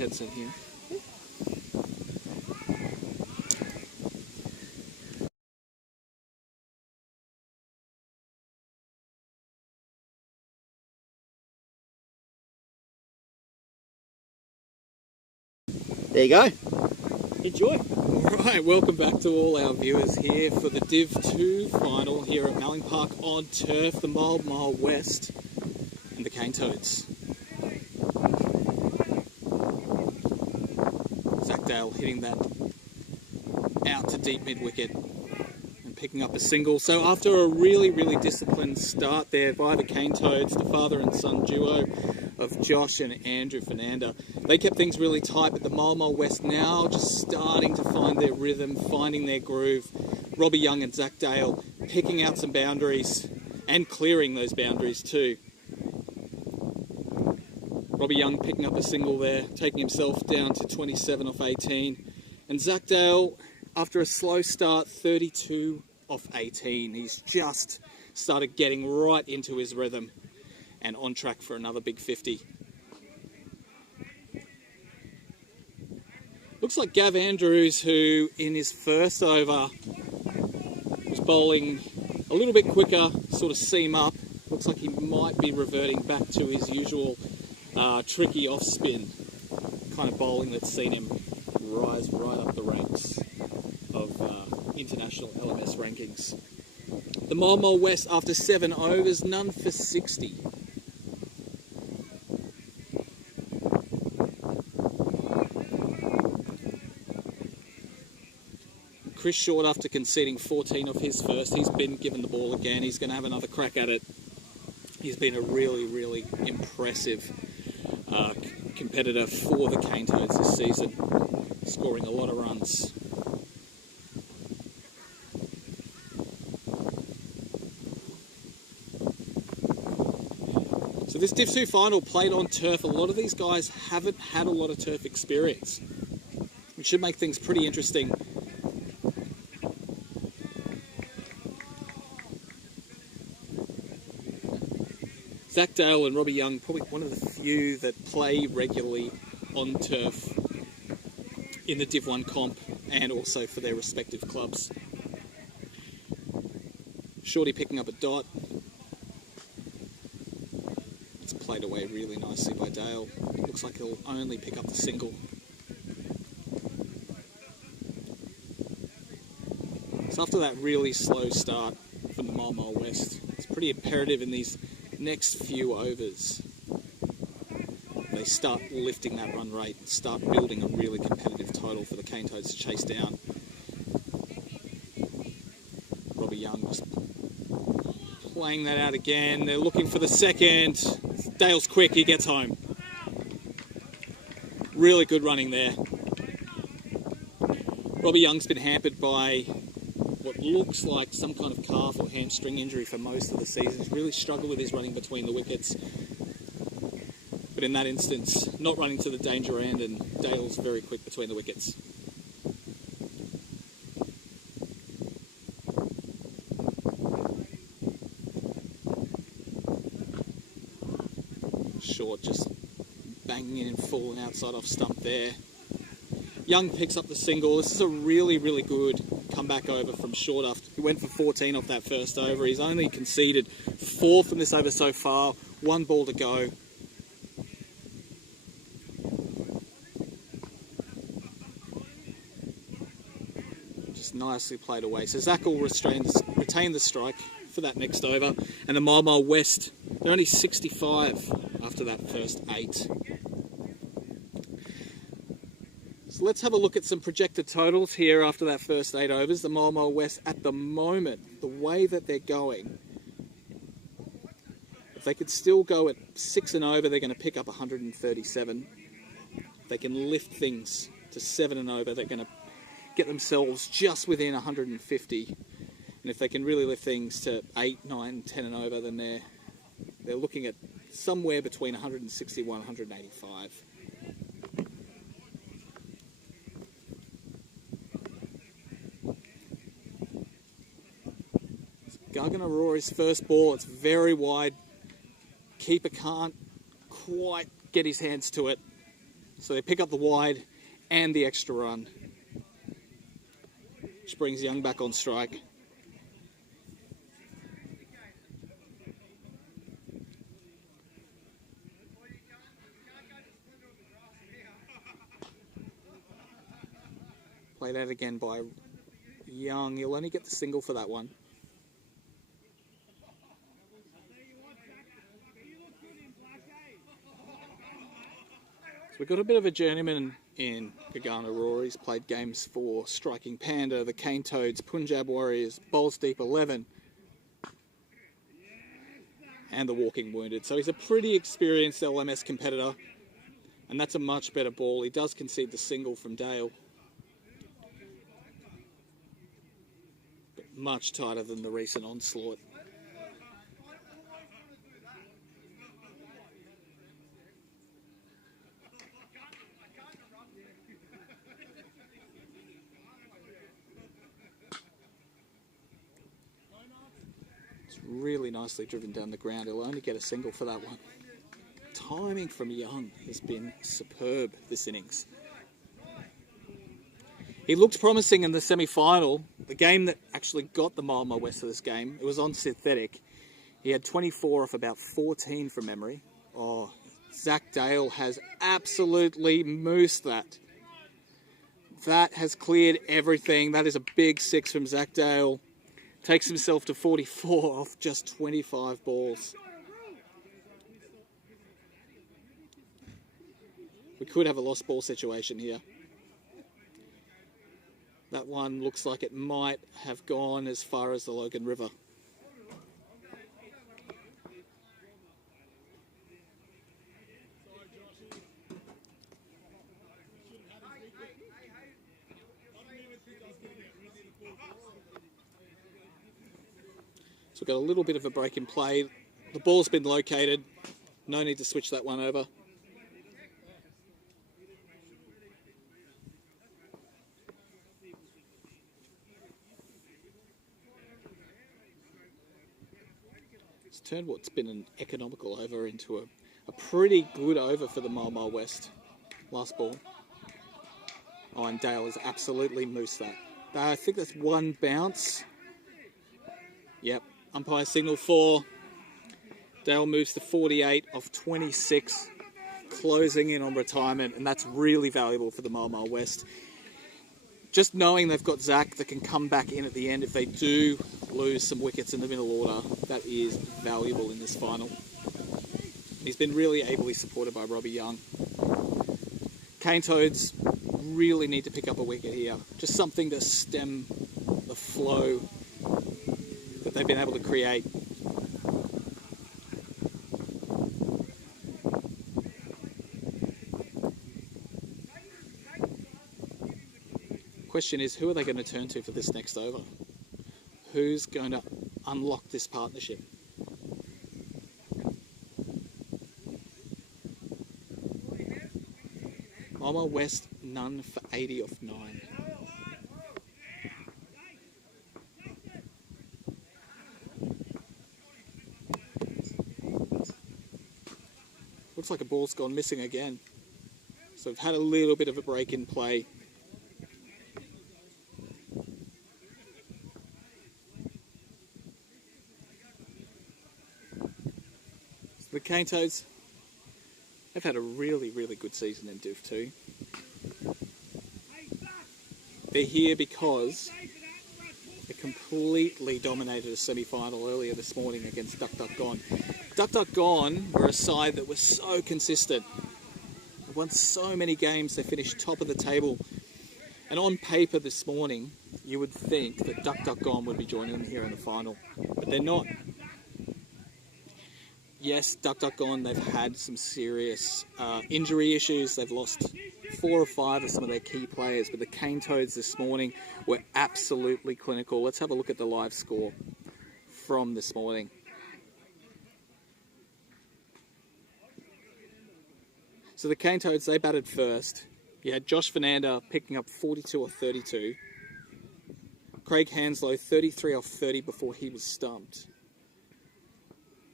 headset here. There you go. Enjoy. Alright, welcome back to all our viewers here for the Div 2 final here at Malling Park on turf, the Mile West and the Cane Toads. Zach Dale hitting that out to deep mid-wicket and picking up a single. So after a really disciplined start there by the Cane Toads, the father and son duo of Josh and Andrew Fernanda, they kept things really tight, but the Mile West now just starting to find their rhythm, finding their groove. Robbie Young and Zach Dale picking out some boundaries and clearing those boundaries too. Robbie Young picking up a single there, taking himself down to 27 off 18. And Zach Dale, after a slow start, 32 off 18. He's just started getting right into his rhythm and on track for another big 50. Looks like Gav Andrews, who in his first over was bowling a little bit quicker, sort of seam up. Looks like he might be reverting back to his usual tricky off spin kind of bowling that's seen him rise right up the ranks of international LMS rankings. The Mile West, after 7 overs, none for 60. Chris Short, after conceding 14 of his first, he's been given the ball again. He's going to have another crack at it. He's been a really impressive competitor for the Cane Toads this season, scoring a lot of runs. So this Div 2 final played on turf. A lot of these guys haven't had a lot of turf experience, which should make things pretty interesting. Zach Dale and Robbie Young, probably one of the few that play regularly on turf in the Div 1 comp and also for their respective clubs. Shorty picking up a dot. It's played away really nicely by Dale. Looks like he'll only pick up the single. So after that really slow start from the Mile West, it's pretty imperative in these next few overs they start lifting that run rate and start building a really competitive total for the Cane Toads to chase down. Robbie Young just playing that out again. They're looking for the second. Dale's quick, he gets home. Really good running there. Robbie Young's been hampered by what looks like some kind of calf or hamstring injury for most of the season. He's really struggled with his running between the wickets. But in that instance, not running to the danger end, and Dale's very quick between the wickets. Short just banging in full and outside off stump there. Young picks up the single. This is a really good comeback over from Short after he went for 14 off that first over. He's only conceded 4 from this over so far, 1 ball to go. Just nicely played away. So Zach will retain the strike for that next over. And the Mile West, they're only 65 after that first 8. So let's have a look at some projected totals here after that first 8 overs. The Mile West at the moment, the way that they're going, if they could still go at 6 and over, they're going to pick up 137. If they can lift things to 7 and over, they're going to get themselves just within 150. And if they can really lift things to 8, 9, 10 and over, then they're looking at somewhere between 161 and 185. Guggen Aurora's first ball, it's very wide. Keeper can't quite get his hands to it. So they pick up the wide and the extra run, which brings Young back on strike. Played out again by Young. He'll only get the single for that one. So we've got a bit of a journeyman in Gagana Roar. He's played games for Striking Panda, the Cane Toads, Punjab Warriors, Bowls Deep 11, and the Walking Wounded. So he's a pretty experienced LMS competitor, and that's a much better ball. He does concede the single from Dale, but much tighter than the recent onslaught. Really nicely driven down the ground. He'll only get a single for that one. Timing from Young has been superb this innings. He looked promising in the semi-final, the game that actually got the Mile West of this game. It was on synthetic. He had 24 off about 14 from memory. Oh, Zach Dale has absolutely moosed that. That has cleared everything. That is a big 6 from Zach Dale. Takes himself to 44 off just 25 balls. We could have a lost ball situation here. That one looks like it might have gone as far as the Logan River. So we've got a little bit of a break in play. The ball's been located. No need to switch that one over. It's turned what's been an economical over into a pretty good over for the Mile West. Last ball. Oh, and Dale has absolutely moosed that. I think that's one bounce. Yep. Umpire signal 4. Dale moves to 48 off 26, closing in on retirement, and that's really valuable for the Mile West. Just knowing they've got Zach that can come back in at the end if they do lose some wickets in the middle order, that is valuable in this final. He's been really ably supported by Robbie Young. Cane Toads really need to pick up a wicket here. Just something to stem the flow that they've been able to create. Question is, who are they going to turn to for this next over? Who's going to unlock this partnership? Mile West, none for 80 off 9. Looks like a ball's gone missing again. So we've had a little bit of a break in play. So the Cane Toads, they've had a really, really good season in Div 2. They're here because they completely dominated a semi-final earlier this morning against Duck Duck Gone. Duck Duck Gone were a side that was so consistent. They won so many games, they finished top of the table. And on paper this morning, you would think that Duck Duck Gone would be joining them here in the final. But they're not. Yes, Duck Duck Gone, they've had some serious injury issues. They've lost 4 or 5 of some of their key players. But the Cane Toads this morning were absolutely clinical. Let's have a look at the live score from this morning. So the Cane Toads, they batted first. You had Josh Fernanda picking up 42 off 32. Craig Hanslow 33 off 30 before he was stumped.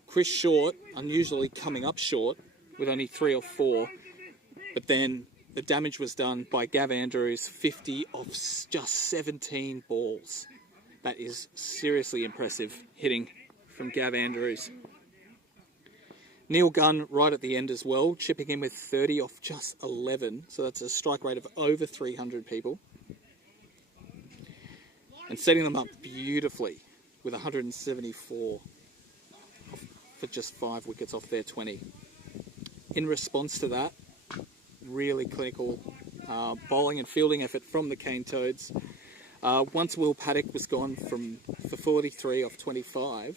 Chris Short, unusually coming up short with only 3 or 4. But then the damage was done by Gav Andrews, 50 of just 17 balls. That is seriously impressive hitting from Gav Andrews. Neil Gunn right at the end as well, chipping in with 30 off just 11. So that's a strike rate of over 300 people. And setting them up beautifully with 174 for just 5 wickets off their 20. In response to that, really clinical bowling and fielding effort from the Cane Toads. Once Will Paddock was gone for 43 off 25,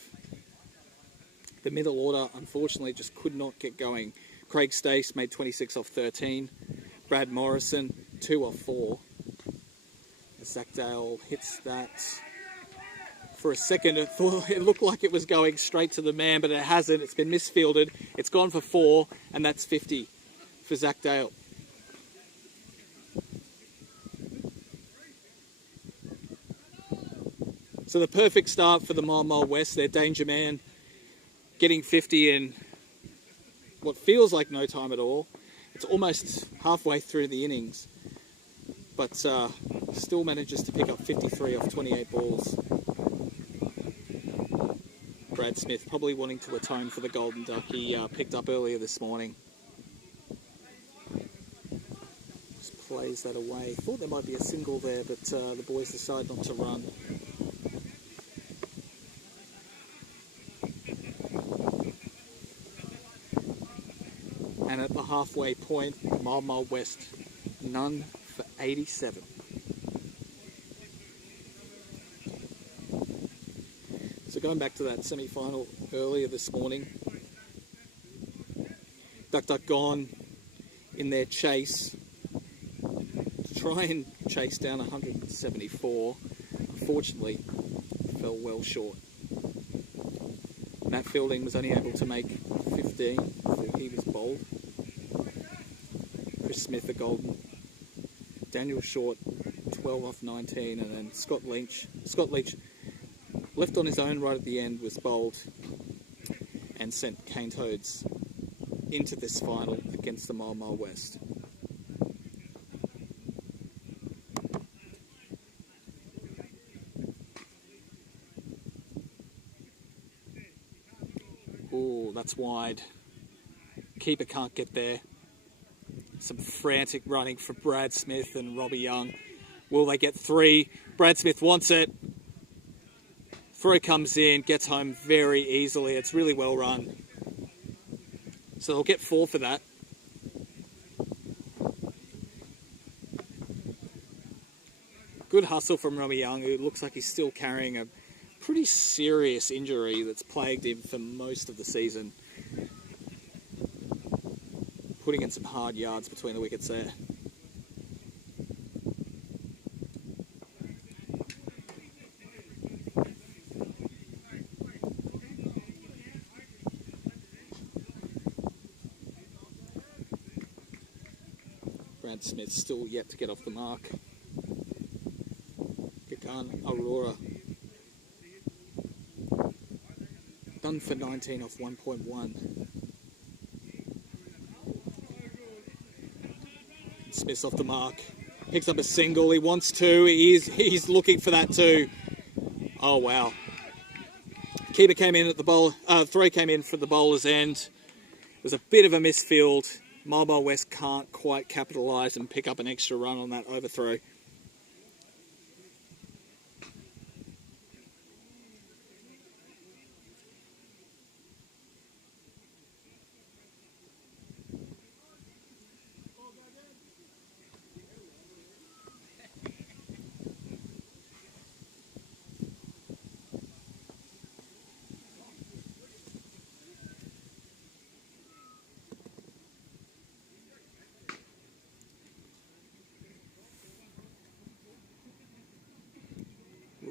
the middle order unfortunately just could not get going. Craig Stace made 26 off 13. Brad Morrison 2 off 4. Zach Dale hits that. For a second it looked like it was going straight to the man, but it hasn't. It's been misfielded. It's gone for 4, and that's 50 for Zach Dale. So the perfect start for the Mile West, their danger man, getting 50 in what feels like no time at all. It's almost halfway through the innings, but still manages to pick up 53 off 28 balls. Brad Smith probably wanting to atone for the golden duck he picked up earlier this morning. Just plays that away. Thought there might be a single there, but the boys decide not to run. And at the halfway point, Mile West, none for 87. So going back to that semi-final earlier this morning, Duck Duck Gone in their chase to try and chase down 174. Unfortunately, fell well short. Matt Fielding was only able to make 15 before he was bowled. Chris Smith a golden. Daniel Short 12 off 19, and then Scott Leach left on his own right at the end was bowled and sent Cane Toads into this final against the Mile West. Oh, that's wide. Keeper can't get there. Some frantic running for Brad Smith and Robbie Young. Will they get 3? Brad Smith wants it. Throw comes in, gets home very easily. It's really well run. So they'll get 4 for that. Good hustle from Robbie Young, who looks like he's still carrying a pretty serious injury that's plagued him for most of the season. Putting in some hard yards between the wickets there. Brad Smith still yet to get off the mark. Gagan Aurora done for 19 off 1.1. Smith's off the mark, picks up a single. He wants 2. He's looking for that too. Oh wow! Keeper came in at the bowl. Throw came in for the bowler's end. It was a bit of a misfield. Mile West can't quite capitalise and pick up an extra run on that overthrow.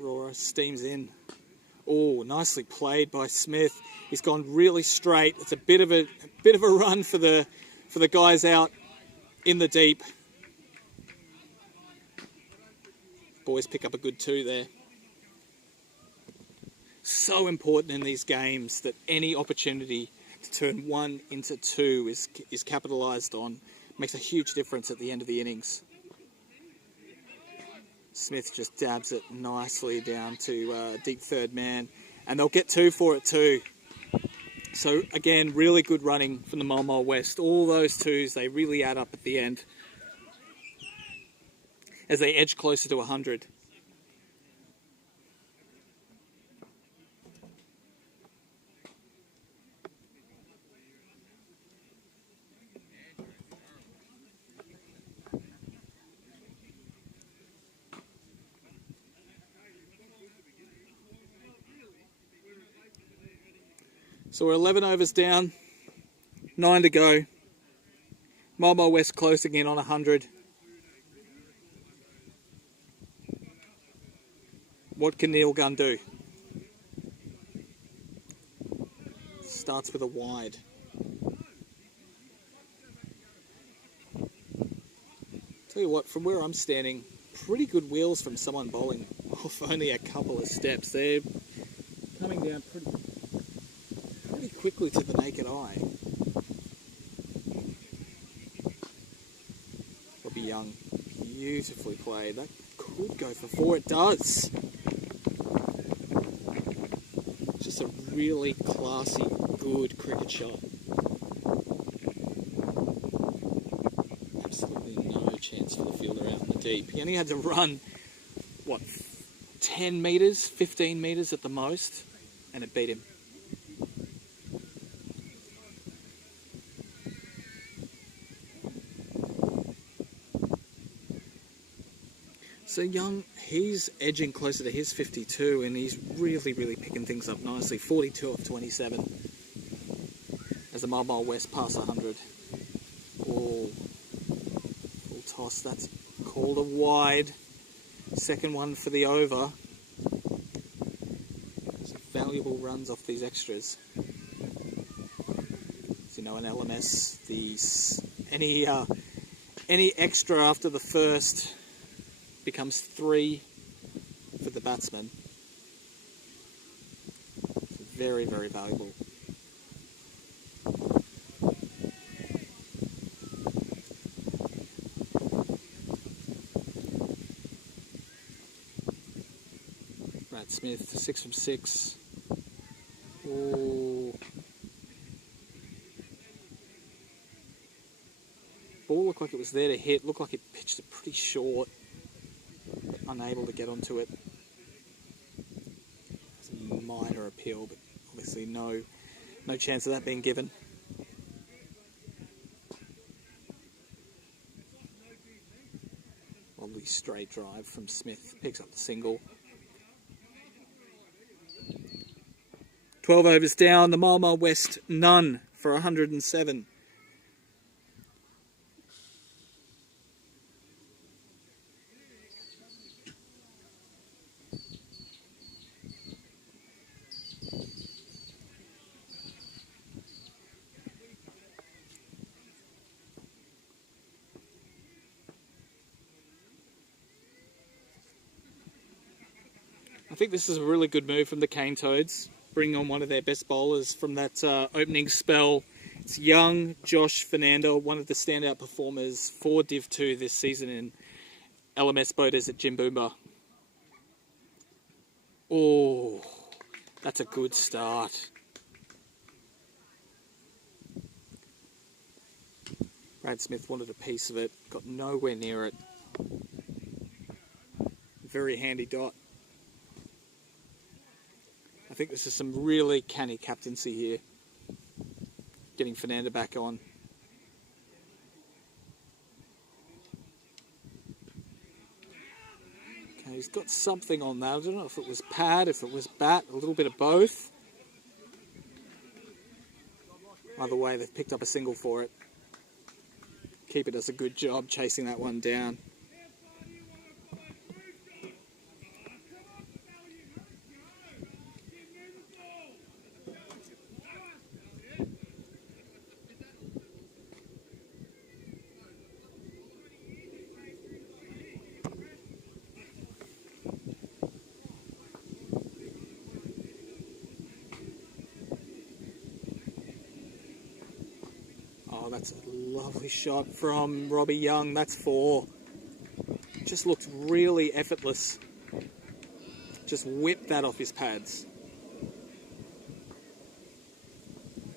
Aurora steams in. Oh, nicely played by Smith. He's gone really straight. It's a bit of a run for the guys out in the deep. Boys pick up a good 2 there. So important in these games that any opportunity to turn 1 into 2 is capitalised on Makes a huge difference at the end of the innings. Smith just dabs it nicely down to deep third man. And they'll get 2 for it too. So again, really good running from the Mile Mile West. All those 2s, they really add up at the end as they edge closer to 100. So we're 11 overs down, 9 to go. Mile Mile West closing in on 100. What can Neil Gunn do? Starts with a wide. Tell you what, from where I'm standing, pretty good wheels from someone bowling off only a couple of steps. They're coming down pretty quickly to the naked eye. Bobby Young, beautifully played. That could go for 4. It does. Just a really classy, good cricket shot. Absolutely no chance for the fielder out in the deep. He only had to run, what, 10 metres, 15 metres at the most, and it beat him. So Young, he's edging closer to his 52 and he's really, really picking things up nicely. 42 off 27 as the Mile Mile West pass 100. Oh, full toss, that's called a wide. Second one for the over. Some valuable runs off these extras. As you know, in LMS, any extra after the first becomes 3 for the batsman. Very, very valuable. Brad Smith, 6 from 6. Oh. Ball looked like it was there to hit. Looked like it pitched it pretty short. Unable to get onto it. It's a minor appeal, but obviously no chance of that being given. Lovely straight drive from Smith. Picks up the single. 12 overs down. The Mile Mile West, none for 107. I think this is a really good move from the Cane Toads. Bring on one of their best bowlers from that opening spell. It's young Josh Fernando, one of the standout performers for Div 2 this season in LMS Beaudesert and Jimboomba. Oh, that's a good start. Brad Smith wanted a piece of it, got nowhere near it. Very handy dot. I think this is some really canny captaincy here. Getting Fernando back on. Okay, he's got something on that. I don't know if it was pad, if it was bat, a little bit of both. Either way, they've picked up a single for it. Keeper does a good job chasing that one down. that's a lovely shot from Robbie Young. That's 4. Just looked really effortless. Just whipped that off his pads.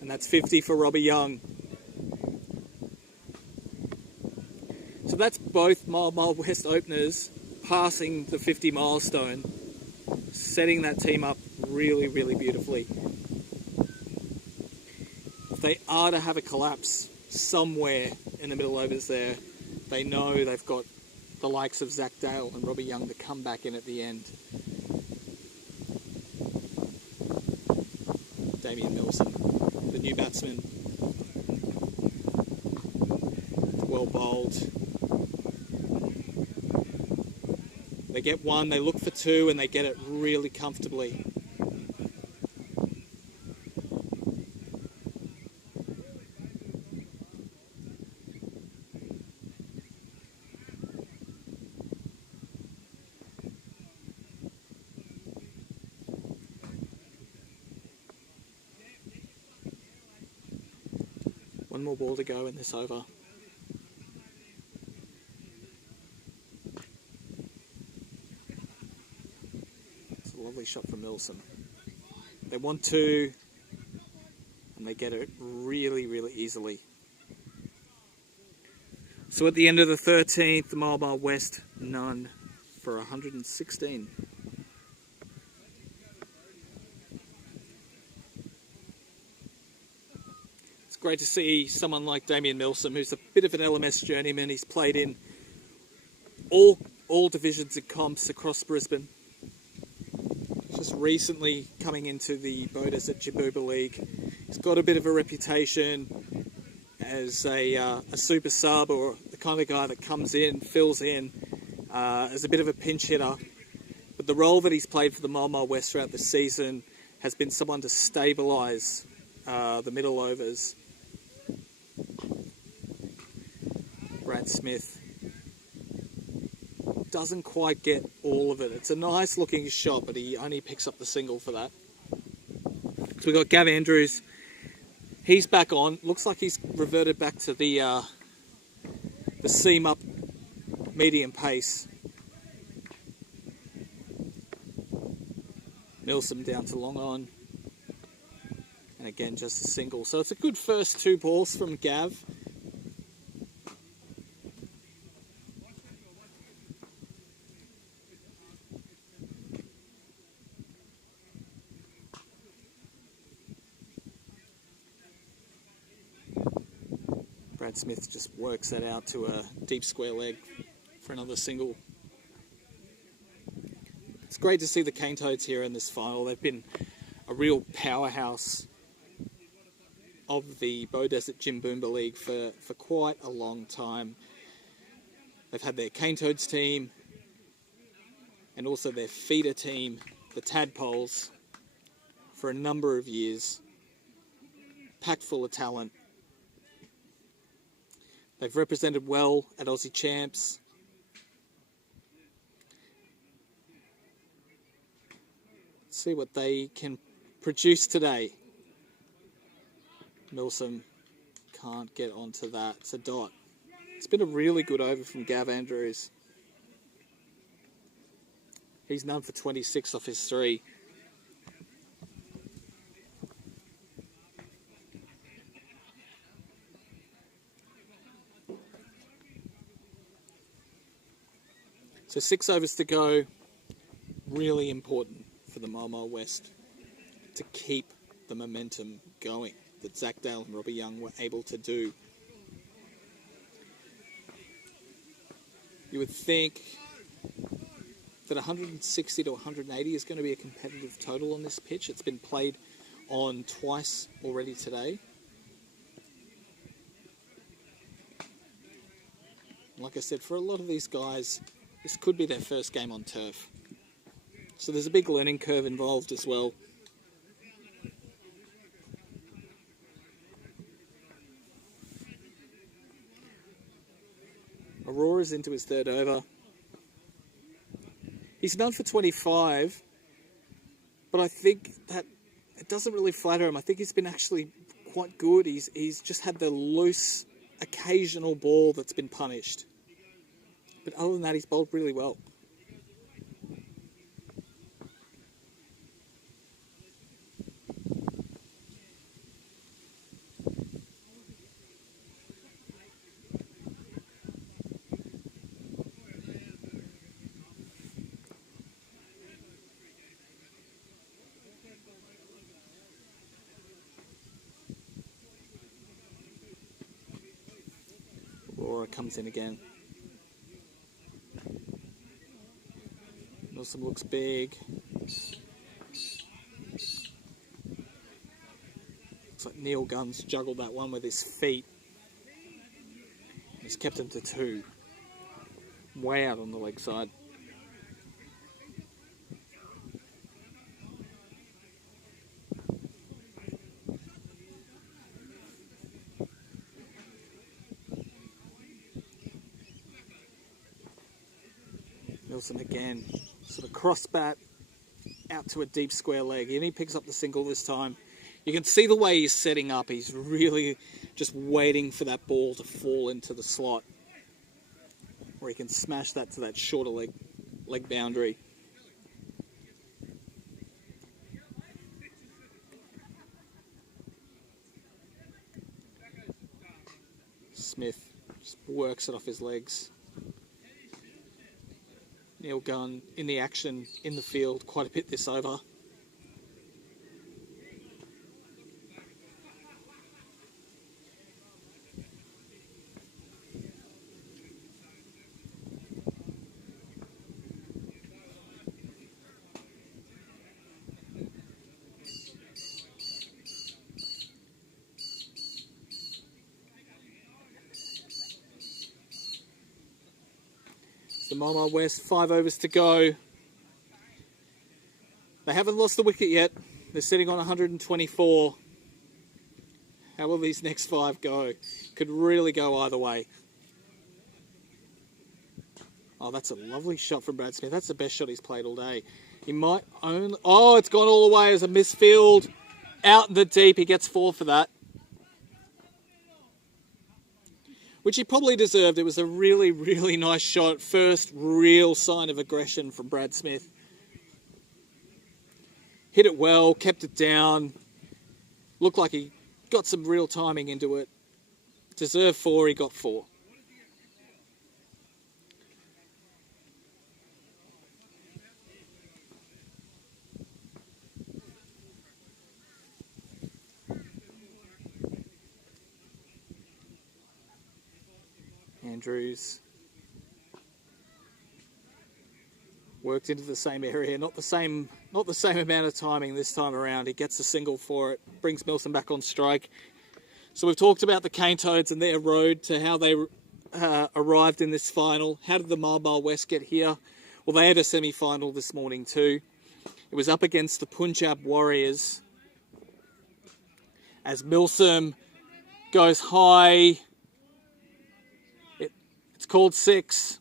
And that's 50 for Robbie Young. So that's both Mile West openers passing the 50 milestone, setting that team up really, really beautifully. If they are to have a collapse somewhere in the middle overs there, they know they've got the likes of Zach Dale and Robbie Young to come back in at the end. Damien Milson, the new batsman, well bowled. They get 1, they look for 2, and they get it really comfortably. One more ball to go in this over. It's a lovely shot from Milson. They want 2, and they get it really, really easily. So at the end of the 13th, the Mile West, none for 116. Great to see someone like Damien Milson, who's a bit of an LMS journeyman. He's played in all divisions and comps across Brisbane. Just recently coming into the Beaudesert and Jimboomba League. He's got a bit of a reputation as a super sub, or the kind of guy that comes in, fills in as a bit of a pinch hitter. But the role that he's played for the Mile West throughout the season has been someone to stabilise the middle overs. Brad Smith doesn't quite get all of it. It's a nice looking shot, but he only picks up the single for that. So we've got Gav Andrews. He's back on. Looks like he's reverted back to the seam up medium pace. Milsom down to long on. And again, just a single. So it's a good first 2 balls from Gav. Brad Smith just works that out to a deep square leg for another single. It's great to see the Cane Toads here in this final. They've been a real powerhouse of the Beaudesert Jimboomba League for quite a long time. They've had their Cane Toads team and also their feeder team, the Tadpoles, for a number of years. Packed full of talent. They've represented well at Aussie Champs. Let's see what they can produce today. Milsom can't get onto that. It's a dot. It's been a really good over from Gav Andrews. He's none for 26 off his 3. So 6 overs to go. Really important for the Mile West to keep the momentum going that Zach Dale and Robbie Young were able to do. You would think that 160 to 180 is going to be a competitive total on this pitch. It's been played on twice already today. Like I said, for a lot of these guys, this could be their first game on turf. So there's a big learning curve involved as well. Aurora's into his 3rd over. He's none for 25, but I think that it doesn't really flatter him. I think he's been actually quite good. He's just had the loose occasional ball that's been punished. But other than that, he's bowled really well. Laura comes in again. Milsom looks big. Looks like Neil Gunn's juggled that one with his feet. He's kept him to 2. Way out on the leg side. Milsom again, sort of cross bat out to a deep square leg, and he picks up the single this time. You can see the way he's setting up. He's really just waiting for that ball to fall into the slot where he can smash that to that shorter leg boundary. Smith just works it off his legs. Neil Gunn in the action, in the field, quite a bit this over. The Mama West, 5 overs to go. They haven't lost the wicket yet. They're sitting on 124. How will these next 5 go? Could really go either way. Oh, that's a lovely shot from Brad Smith. That's the best shot he's played all day. He might only... Oh, it's gone all the way as a misfield. Out in the deep. He gets 4 for that. Which he probably deserved. It was a really, really nice shot. First real sign of aggression from Brad Smith. Hit it well, kept it down. Looked like he got some real timing into it. Deserved 4, he got 4. Andrews worked into the same area, not the same amount of timing this time around. He gets a single for it, brings Milsom back on strike. So we've talked about the Cane Toads and their road to how they arrived in this final. How did the Marlborough West get here? Well, they had a semi-final this morning too. It was up against the Punjab Warriors as Milsom goes high. It's called 6.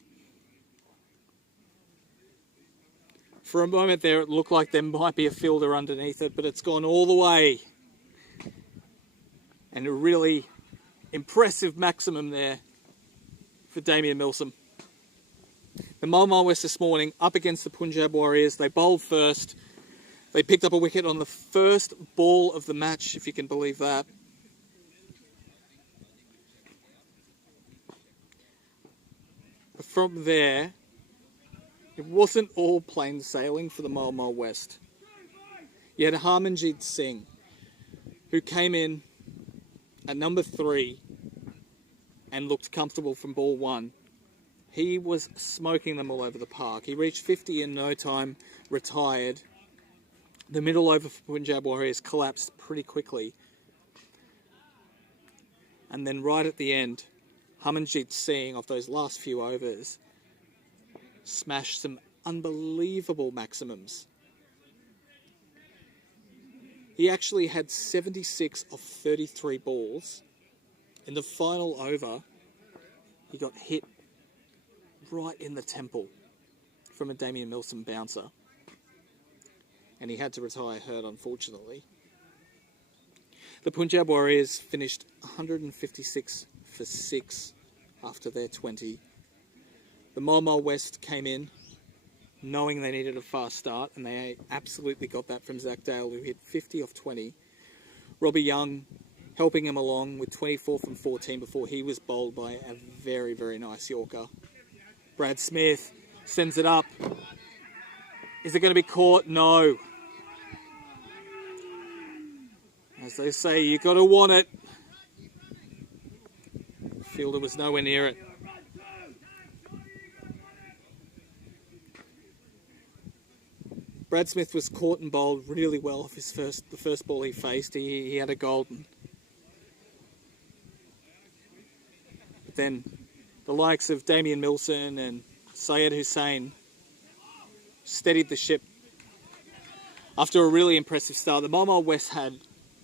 For a moment there, it looked like there might be a fielder underneath it, but it's gone all the way. And a really impressive maximum there for Damien Milsom. The Marlborough West this morning, up against the Punjab Warriors. They bowled first. They picked up a wicket on the first ball of the match, if you can believe that. But from there, it wasn't all plain sailing for the Marlborough West. You had Harmanjeet Singh, who came in at number 3 and looked comfortable from ball 1. He was smoking them all over the park. He reached 50 in no time, retired. The middle over for Punjab Warriors collapsed pretty quickly. And then right at the end, Harmanjeet Singh, of those last few overs, smashed some unbelievable maximums. He actually had 76 of 33 balls. In the final over, he got hit right in the temple from a Damien Milsom bouncer. And he had to retire hurt, unfortunately. The Punjab Warriors finished 156 for 6 after their 20. The Mile West came in knowing they needed a fast start, and they absolutely got that from Zach Dale, who hit 50 off 20. Robbie Young helping him along with 24 from 14 before he was bowled by a very, very nice Yorker. Brad Smith sends it up. Is it going to be caught? No. As they say, you got to want it. Fielder was nowhere near it. Brad Smith was caught and bowled really well off the first ball he faced. He had a golden. But then the likes of Damien Milson and Syed Hussain steadied the ship. After a really impressive start, the Mile West had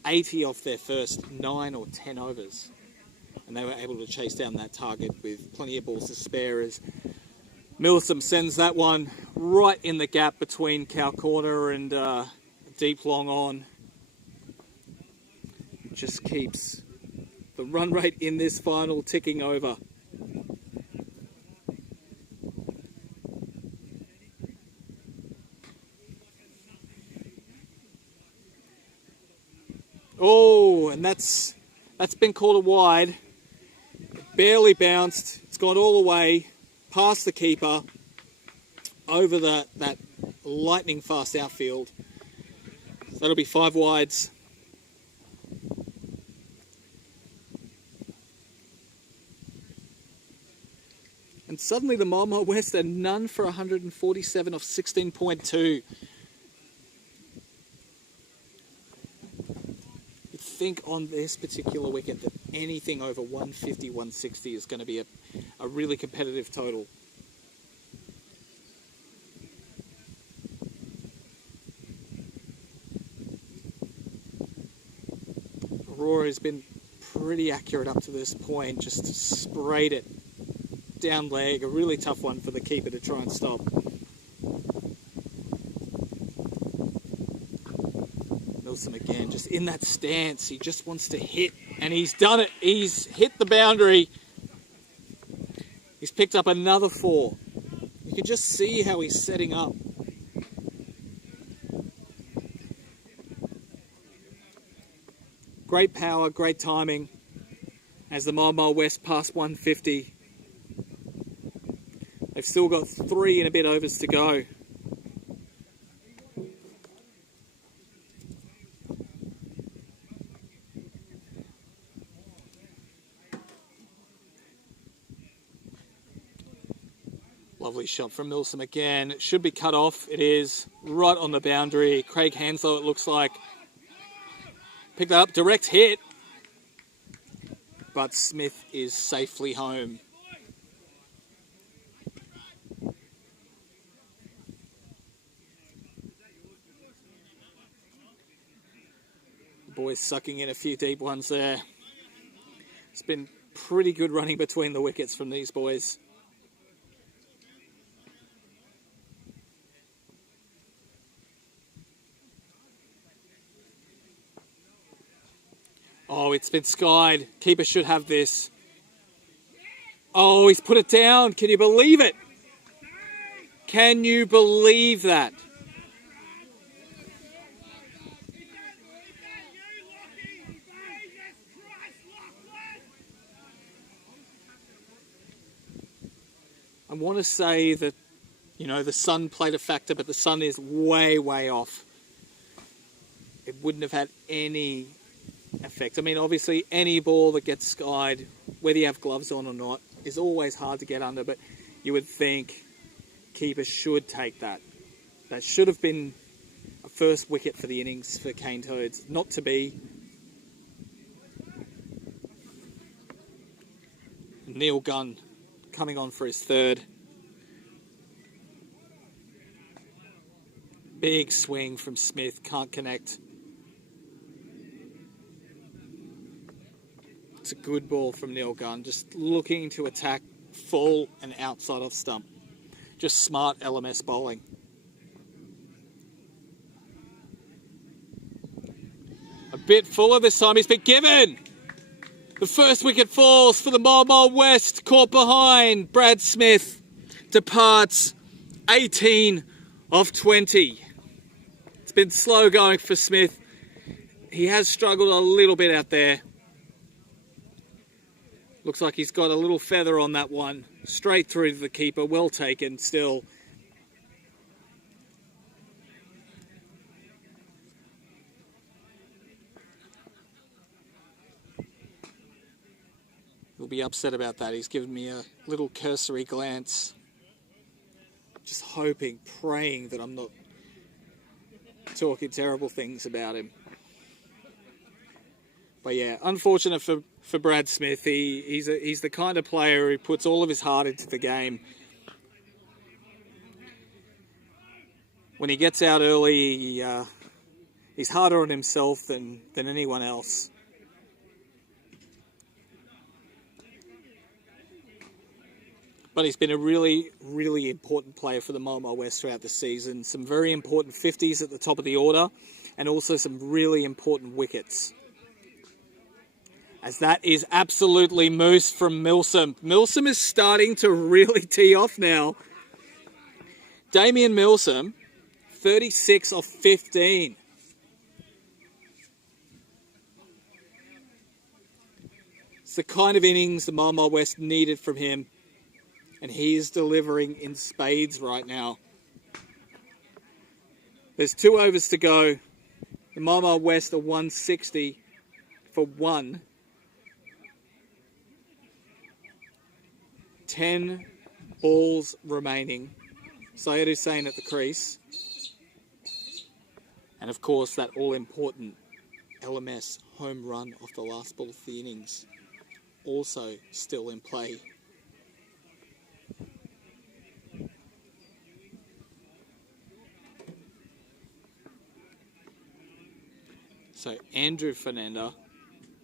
80 off their first 9 or 10 overs. And they were able to chase down that target with plenty of balls to spare as Milsom sends that one right in the gap between cow corner and deep long on. Just keeps the run rate in this final ticking over. Oh, and that's been called a wide. It barely bounced. It's gone all the way past the keeper over that lightning fast outfield. So that'll be 5 wides. And suddenly the Mile West are none for 147 off 16.2. You'd think on this particular wicket that anything over 150, 160 is going to be a really competitive total. Aurora has been pretty accurate up to this point, just sprayed it down leg, a really tough one for the keeper to try and stop. Milsom again, just in that stance, he just wants to hit, and he's done it. He's hit the boundary. He's picked up another 4. You can just see how he's setting up. Great power, great timing as the Mile West pass 150. They've still got 3 and a bit overs to go. Lovely shot from Milsom again. It should be cut off. It is right on the boundary. Craig Hanslow, it looks like. Picked that up, direct hit. But Smith is safely home. The boys sucking in a few deep ones there. It's been pretty good running between the wickets from these boys. Oh, it's been skied. Keeper should have this. Oh, he's put it down. Can you believe it? Can you believe that? I want to say that, you know, the sun played a factor, but the sun is way, way off. It wouldn't have had any effect. I mean, obviously, any ball that gets skied, whether you have gloves on or not, is always hard to get under, but you would think keeper should take that. That should have been a first wicket for the innings for Cane Toads. Not to be. Neil Gunn coming on for his 3rd. Big swing from Smith, can't connect. It's a good ball from Neil Gunn, just looking to attack full and outside off stump. Just smart LMS bowling. A bit fuller this time, he's been given! The first wicket falls for the Marlborough West, caught behind. Brad Smith departs 18 of 20. It's been slow going for Smith. He has struggled a little bit out there. Looks like he's got a little feather on that one. Straight through to the keeper. Well taken still. He'll be upset about that. He's given me a little cursory glance. Just hoping, praying that I'm not talking terrible things about him. But yeah, unfortunate for Brad Smith. He's the kind of player who puts all of his heart into the game. When he gets out early, he's harder on himself than anyone else. But he's been a really, really important player for the Marlborough West throughout the season. Some very important 50s at the top of the order, and also some really important wickets. As that is absolutely moose from Milsom. Milsom is starting to really tee off now. Damien Milsom, 36 of 15. It's the kind of innings the Marlborough West needed from him. And he is delivering in spades right now. There's 2 overs to go. The Marlborough West are 160 for 1. 10 balls remaining. Syed Hussain at the crease. And of course that all-important LMS home run off the last ball of the innings. Also still in play. So Andrew Fernanda